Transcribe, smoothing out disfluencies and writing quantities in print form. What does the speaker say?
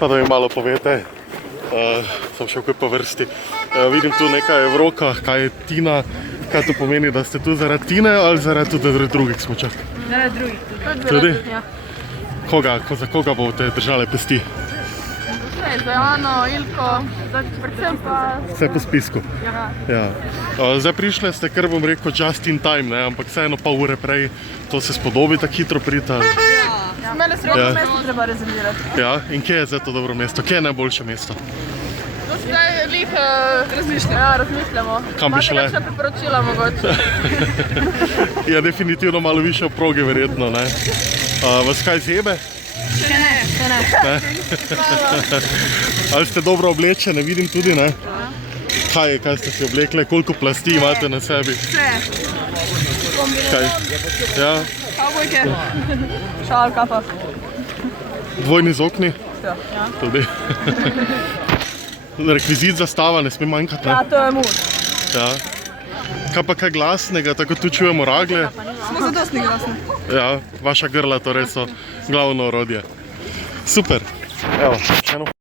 Pa da mi malo povete, sem šel kaj po vrsti. Vidim tu nekaj v rokah, kaj je Tina. Kaj to pomeni, da ste tu zaradi Tine ali zaradi tudi drugih smučark? Zaradi drugih tudi. Tudi? Ja. Za koga boste držale pesti? Za Jano, Ilko, predvsem pa... Vse po spisku. Ja. Zdaj prišle ste, kar bom rekel, just in time, ne? Ampak vseeno pol ure prej, to se spodobi tako hitro priti? Ja. Mene srednjo mesto treba rezervirati. Ja, in kje je zdaj to dobro mesto? Kje je najboljše mesto? Zdaj lih razmišljamo. Ja, razmišljamo. Kam bi šle? Imate kakšna priporočila mogoče? Ja, definitivno malo više v progi verjetno, ne? Vas kaj zjebe? Še ne. Ali ste dobro oblečene, vidim tudi, ne? Kaj ste si oblekle? Koliko plasti imate na sebi? Vse. Kaj? Ja, Kavbojke. Šal, kapa. dvojni z okni? Ja. Tudi. Rekvizit zastava ne sme manjkati, ne? Ja, to je mur. Ja. Kaj pa kaj glasnega, tako tu čujemo ragle? Smo zadostni glasni. Ja, vaša grla torej so glavno orodje. Super. Evo, še eno.